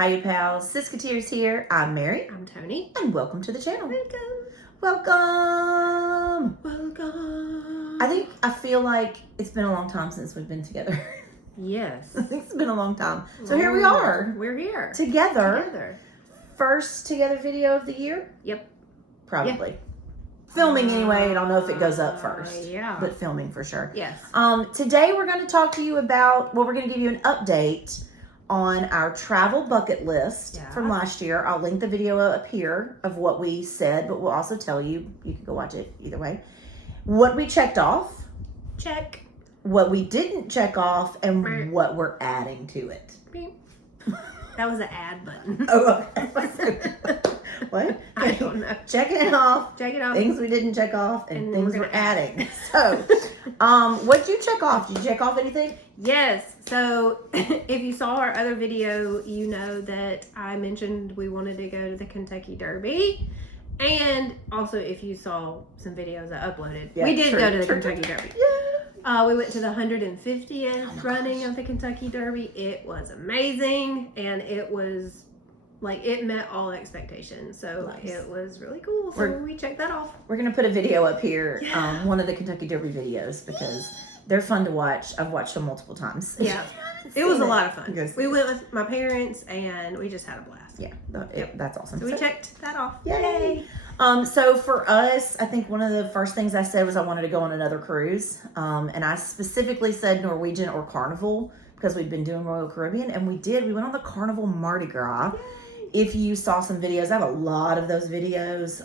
Hi, you pals. Siskateers here. I'm Mary. I'm Tony. And welcome to the channel. Welcome. Welcome. I feel like it's been a long time since we've been together. Yes. I think it's been a long time. So here we are. We're here. Together. First together video of the year? Yep. Probably. Filming anyway. I don't know if it goes up first. Yeah. But filming for sure. Yes. Today we're going to talk to you about, we're going to give you an update on our travel bucket list from last year. I'll link the video up here of what we said, but we'll also tell you, you can go watch it either way, what we checked off. Check. What we didn't check off, and what we're adding to it. That was an add button. Oh, okay. What? I don't know. Checking it off. Check it off. Things we didn't check off, and things we're adding. So, what'd you check off? Did you check off anything? Yes. So, if you saw our other video, you know that I mentioned we wanted to go to the Kentucky Derby. And also, if you saw some videos I uploaded, we did go to the Kentucky Derby. Yeah. We went to the 150th running of the Kentucky Derby. It was amazing, and it was like it met all expectations. So it was really cool. So we checked that off. We're gonna put a video up here, one of the Kentucky Derby videos, because they're fun to watch. I've watched them multiple times. Yeah, it was a lot of fun. We went with my parents, and we just had a blast. Yeah, that's awesome. So we checked that off. Yay! So for us, I think one of the first things I said was I wanted to go on another cruise. And I specifically said Norwegian or Carnival because we'd been doing Royal Caribbean, and we did. We went on the Carnival Mardi Gras. Yay. If you saw some videos, I have a lot of those videos.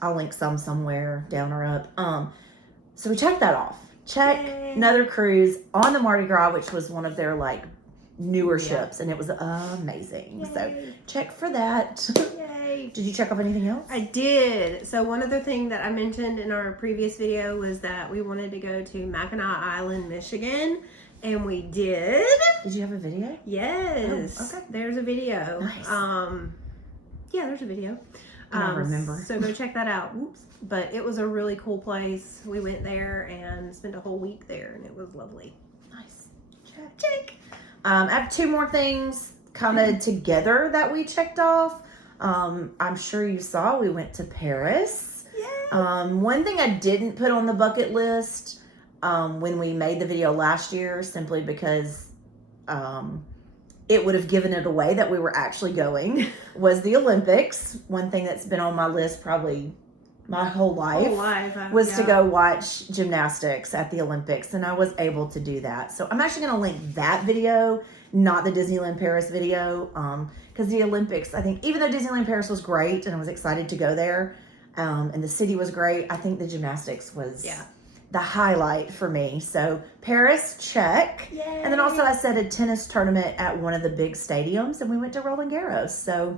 I'll link some somewhere down or up. So we checked that off. Check. Yay. Another cruise on the Mardi Gras, which was one of their like newer ships, and it was amazing. Yay. So check for that. Yay. Did you check off anything else? I did. So one other thing that I mentioned in our previous video was that we wanted to go to Mackinac Island, Michigan, and we did. Did you have a video? Yes. Oh, okay. There's a video. Nice. Yeah, there's a video. I remember. So go check that out. Oops. But it was a really cool place. We went there and spent a whole week there, and it was lovely. Nice. Check. I have two more things kind of together that we checked off. I'm sure you saw we went to Paris. Yeah. One thing I didn't put on the bucket list when we made the video last year, simply because it would have given it away that we were actually going, was the Olympics. One thing that's been on my list probably my whole life was to go watch gymnastics at the Olympics, and I was able to do that. So I'm actually going to link that video, not the Disneyland Paris video, because the Olympics, I think, even though Disneyland Paris was great and I was excited to go there, and the city was great, I think the gymnastics was the highlight for me. So Paris, check. Yay. And then also I said a tennis tournament at one of the big stadiums, and we went to Roland Garros. So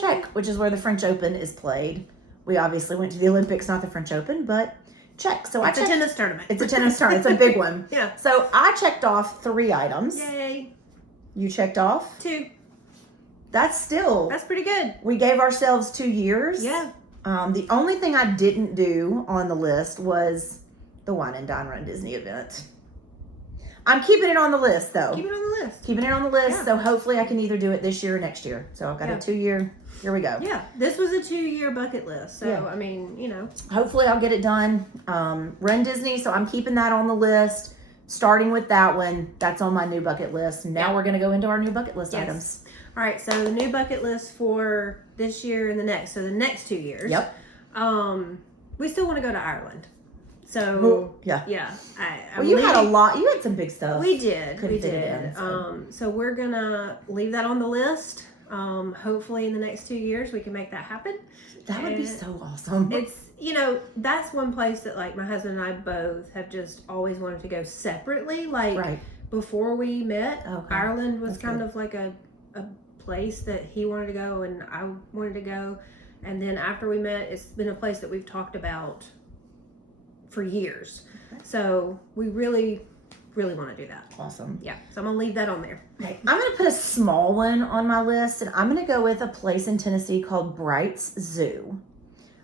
check, which is where the French Open is played. We obviously went to the Olympics, not the French Open, but check. So it's a tennis tournament. It's a tennis tournament. It's a big one. Yeah. So I checked off 3 items. Yay. You checked off? 2. That's pretty good. We gave ourselves 2 years. Yeah. The only thing I didn't do on the list was the Wine and Dine Run Disney event. I'm keeping it on the list, though. Keeping it on the list. Yeah. So hopefully I can either do it this year or next year. So I've got a 2-year. Here we go. Yeah, this was a 2-year bucket list. So, I mean, you know. Hopefully I'll get it done. Run Disney, so I'm keeping that on the list. Starting with that one, that's on my new bucket list. Now we're going to go into our new bucket list items. All right, so the new bucket list for this year and the next. So the next 2 years. Yep. We still want to go to Ireland. So, yeah. You had a lot. You had some big stuff. We did. Couldn't fit it in, so we're going to leave that on the list. Hopefully in the next 2 years we can make that happen. That would be so awesome. It's, you know, that's one place that like my husband and I both have just always wanted to go separately. Like before we met, Ireland was kind of like a place that he wanted to go and I wanted to go. And then after we met, it's been a place that we've talked about for years. So we really want to do that. Awesome. Yeah. So I'm going to leave that on there. Okay. I'm going to put a small one on my list, and I'm going to go with a place in Tennessee called Bright's Zoo.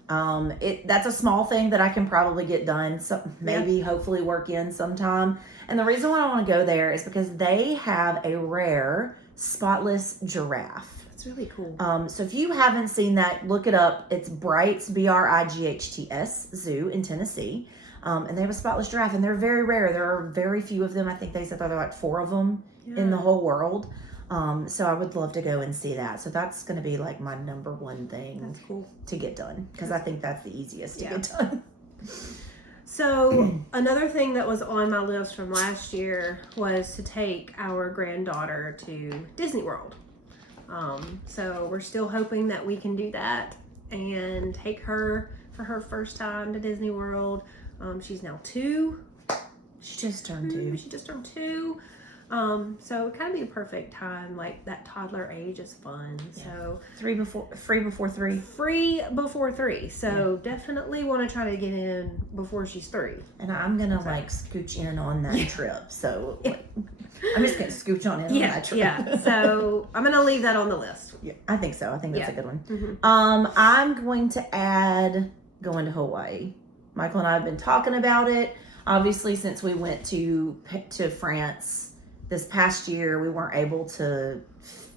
That's a small thing that I can probably get done. So maybe hopefully work in sometime. And the reason why I want to go there is because they have a rare Spotless Giraffe. That's really cool. So if you haven't seen that, look it up. It's Brights, Brights Zoo in Tennessee. And they have a spotless giraffe, and they're very rare. There are very few of them. I think they said there are like 4 of them in the whole world. So I would love to go and see that. So that's going to be like my number one thing to get done, because I think that's the easiest to get done. So another thing that was on my list from last year was to take our granddaughter to Disney World. So we're still hoping that we can do that and take her for her first time to Disney World. She's now 2. She just turned 2. She just turned 2. So it kind of be a perfect time. Like that toddler age is fun. Yeah. So free before 3. Free before 3. So definitely want to try to get in before she's 3. And I'm gonna like scooch in on that trip. So I'm just gonna scooch on in on that trip. Yeah. So I'm gonna leave that on the list. Yeah, I think so. I think that's a good one. Mm-hmm. I'm going to add going to Hawaii. Michael and I have been talking about it. Obviously, since we went to France this past year, we weren't able to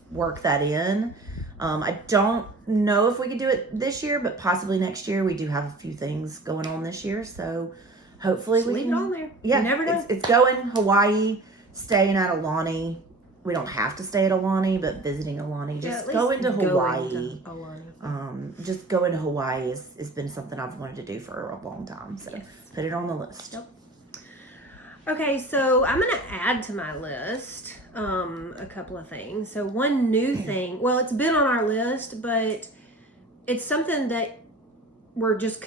work that in. I don't know if we could do it this year, but possibly next year. We do have a few things going on this year, so hopefully we leave it on there. Yeah, you never know. It's going Hawaii, staying at Aulani. We don't have to stay at Aulani, but visiting Aulani. Just go into Hawaii. Just going to Hawaii has been something I've wanted to do for a long time. So put it on the list. Yep. Okay, so I'm going to add to my list a couple of things. So one new thing, well, it's been on our list, but it's something that we're just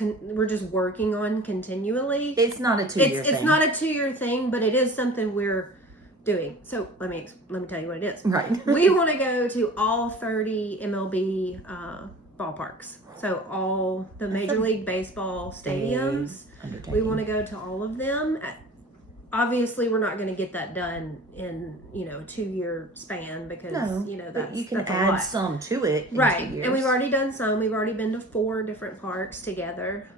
working on continually. It's not a 2-year thing. It's not a 2-year thing, but it is something we're doing. So let me tell you what it is. Right. We want to go to all 30 MLB ballparks. So all the Major League Baseball stadiums. We want to go to all of them. Obviously, we're not going to get that done in a 2-year span because that's you can that's add some to it. Right, in 2 years. And we've already done some. We've already been to 4 different parks together.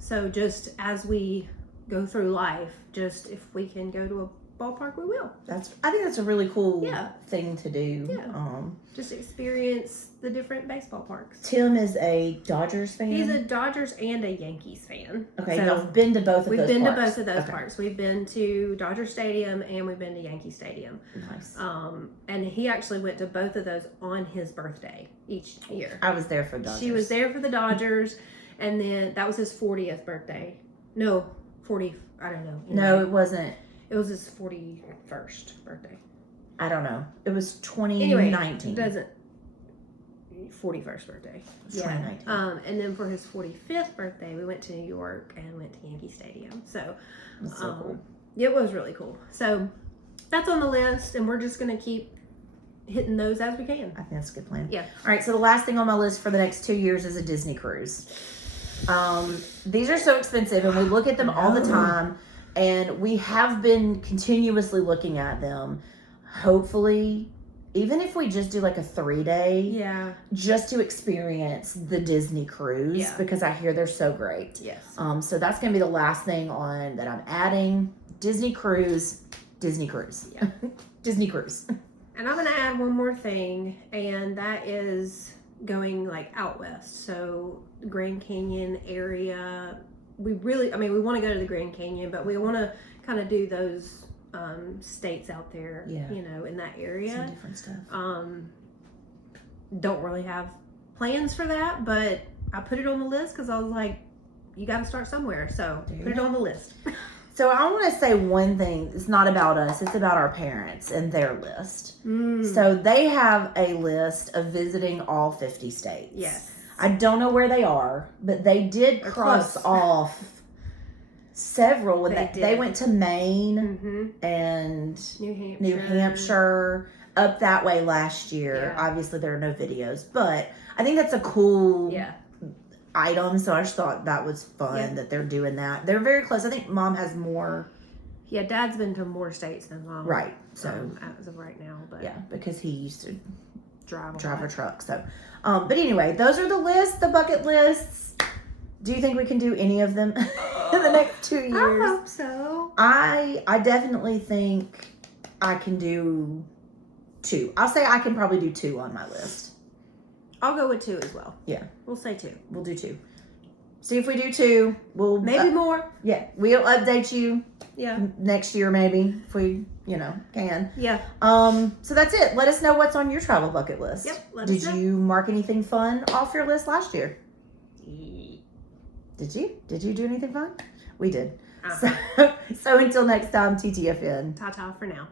So just as we go through life, just if we can go to a ballpark, we will. I think that's a really cool thing to do. Yeah. Just experience the different baseball parks. Tim is a Dodgers fan. He's a Dodgers and a Yankees fan. Okay, so you've been to both of those parks. We've been to both of those parks. We've been to Dodger Stadium and we've been to Yankee Stadium. Nice. And he actually went to both of those on his birthday each year. I was there for Dodgers. She was there for the Dodgers, and then that was his 40th birthday. No, 40. I don't know. No, it wasn't. It was his 41st birthday. I don't know. It was 2019. It doesn't. 41st birthday. It was 2019. And then for his 45th birthday, we went to New York and went to Yankee Stadium. So, that's so cool. It was really cool. So that's on the list, and we're just going to keep hitting those as we can. I think that's a good plan. Yeah. All right. So the last thing on my list for the next 2 years is a Disney cruise. These are so expensive, and we look at them all the time. And we have been continuously looking at them. Hopefully, even if we just do like a 3-day, just to experience the Disney cruise, because I hear they're so great. Yes. So that's gonna be the last thing on that I'm adding. Disney cruise. Yeah. Disney cruise. And I'm gonna add one more thing, and that is going like out west. So Grand Canyon area. We want to go to the Grand Canyon, but we want to kind of do those states out there, in that area. Some different stuff. Don't really have plans for that, but I put it on the list because I was like, you got to start somewhere. So put it on the list. So I want to say one thing. It's not about us. It's about our parents and their list. So they have a list of visiting all 50 states. Yes. I don't know where they are, but they did cross off several. They went to Maine and New Hampshire, up that way last year. Yeah. Obviously, there are no videos, but I think that's a cool item. So I just thought that was fun that they're doing that. They're very close. I think Mom has more. Yeah, Dad's been to more states than Mom. Right. So as of right now, but because he used to drive a truck. So, but anyway, those are the bucket lists. Do you think we can do any of them in the next 2 years? I hope so. I definitely think I can do 2. I'll say I can probably do 2 on my list. I'll go with 2 as well. Yeah. We'll say 2. We'll do 2. See if we do 2. We'll maybe more. Yeah. We'll update you. Yeah. Next year maybe if we, can. Yeah. So that's it. Let us know what's on your travel bucket list. Yep. Did you mark anything fun off your list last year? Did you? Did you do anything fun? We did. So until next time, TTFN. Ta-ta for now.